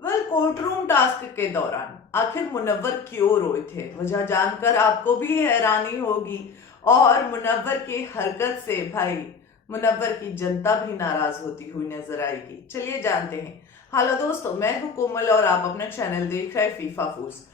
Court room task के दौरान आखिर मुनव्वर क्यों रोए थे, वजह जानकर आपको भी हैरानी होगी। और मुनव्वर की हरकत से भाई मुनव्वर की जनता भी नाराज होती हुई नजर आएगी। चलिए जानते हैं। हेलो दोस्तों, मैं हूं कोमल और आप अपना चैनल देख रहे हैं फीफा फूड्स।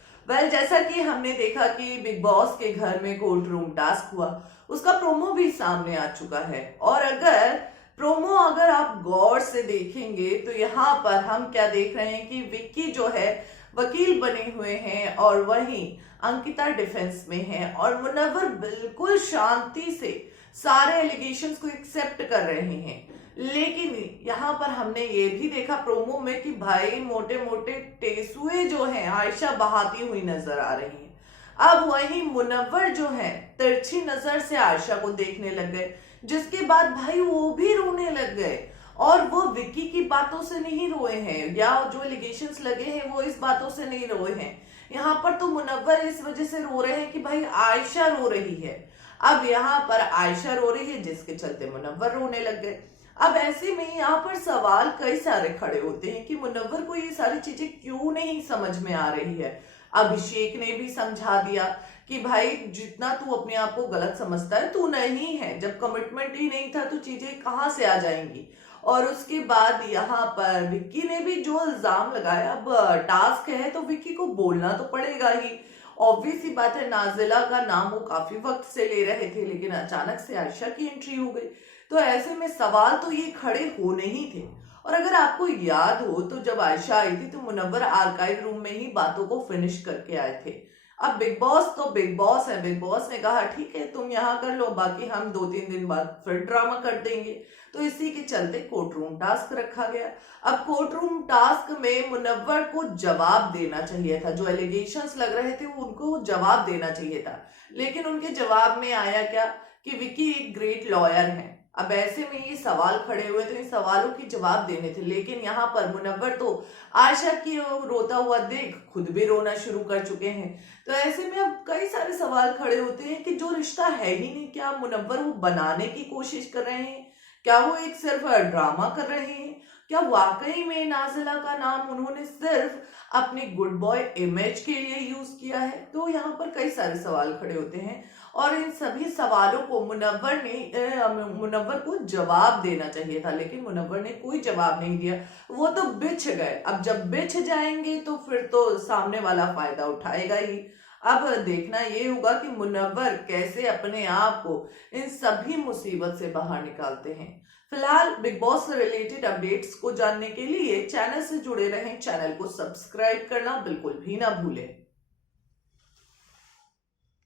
जैसा कि हमने देखा कि बिग बॉस के घर में कोर्ट रूम टास्क हुआ, उसका प्रोमो भी सामने आ चुका है। और अगर आप गौर से देखेंगे तो यहाँ पर हम क्या देख रहे हैं कि विक्की जो है वकील बने हुए हैं और वहीं अंकिता डिफेंस में है और मुनव्वर बिल्कुल शांति से सारे एलिगेशंस को एक्सेप्ट कर रहे हैं। लेकिन यहाँ पर हमने ये भी देखा प्रोमो में कि भाई मोटे मोटे टेसुए जो हैं आयशा बहाती हुई नजर आ रही है। अब वही मुनव्वर जो है तिरछी नजर से आयशा को देखने लग गए, जिसके बाद भाई वो भी रोने लग गए। और वो विक्की की बातों से नहीं रोए हैं या जो एलिगेशंस लगे हैं वो इस बातों से नहीं रोए हैं। यहाँ पर तो मुनव्वर इस वजह से रो रहे हैं कि भाई आयशा रो रही है। अब यहाँ पर आयशा रो रही है जिसके चलते मुनव्वर रोने लग गए। अब ऐसे में यहाँ पर सवाल कई सारे खड़े होते हैं कि मुनव्वर को ये सारी चीजें क्यों नहीं समझ में आ रही है। अभिषेक ने भी समझा दिया कि भाई जितना तू अपने आप को गलत समझता है तू नहीं है, जब कमिटमेंट ही नहीं था तो चीजें कहाँ से आ जाएंगी। और उसके बाद यहाँ पर विक्की ने भी जो इल्जाम लगाया, अब टास्क है तो विक्की को बोलना तो पड़ेगा ही। ऑब्वियस सी बात है, नाजिला का नाम वो काफी वक्त से ले रहे थे लेकिन अचानक से आयशा की एंट्री हो गई, तो ऐसे में सवाल तो ये खड़े होने ही थे। और अगर आपको याद हो तो जब आयशा आई थी तो मुनव्वर आर्काइव रूम में ही बातों को फिनिश करके आए थे। अब बिग बॉस तो बिग बॉस है, बिग बॉस ने कहा ठीक है तुम यहाँ कर लो, बाकी हम 2-3 दिन बाद फिर ड्रामा कर देंगे। तो इसी के चलते कोर्ट रूम टास्क रखा गया। अब कोर्ट रूम टास्क में मुनव्वर को जवाब देना चाहिए था, जो एलिगेशंस लग रहे थे उनको जवाब देना चाहिए था। लेकिन उनके जवाब में आया क्या कि विक्की एक ग्रेट लॉयर है। अब ऐसे में ये सवाल खड़े हुए थे, इन सवालों के जवाब देने थे। लेकिन यहाँ पर मुनव्वर तो आयशा की रोता हुआ देख खुद भी रोना शुरू कर चुके हैं। तो ऐसे में अब कई सारे सवाल खड़े होते हैं कि जो रिश्ता है ही नहीं, क्या मुनव्वर वो बनाने की कोशिश कर रहे हैं, क्या वो एक सिर्फ ड्रामा कर रहे हैं, क्या वाकई में नाजिला का नाम उन्होंने सिर्फ अपने गुड बॉय इमेज के लिए यूज किया है। तो यहाँ पर कई सारे सवाल खड़े होते हैं और इन सभी सवालों को मुनव्वर को जवाब देना चाहिए था, लेकिन मुनव्वर ने कोई जवाब नहीं दिया। वो तो बिछ गए। अब जब बिछ जाएंगे तो फिर तो सामने वाला फायदा उठाएगा ही। अब देखना ये होगा कि मुनव्वर कैसे अपने आप को इन सभी मुसीबत से बाहर निकालते हैं। फिलहाल बिग बॉस से रिलेटेड अपडेट्स को जानने के लिए चैनल से जुड़े रहें, चैनल को सब्सक्राइब करना बिल्कुल भी ना भूलें।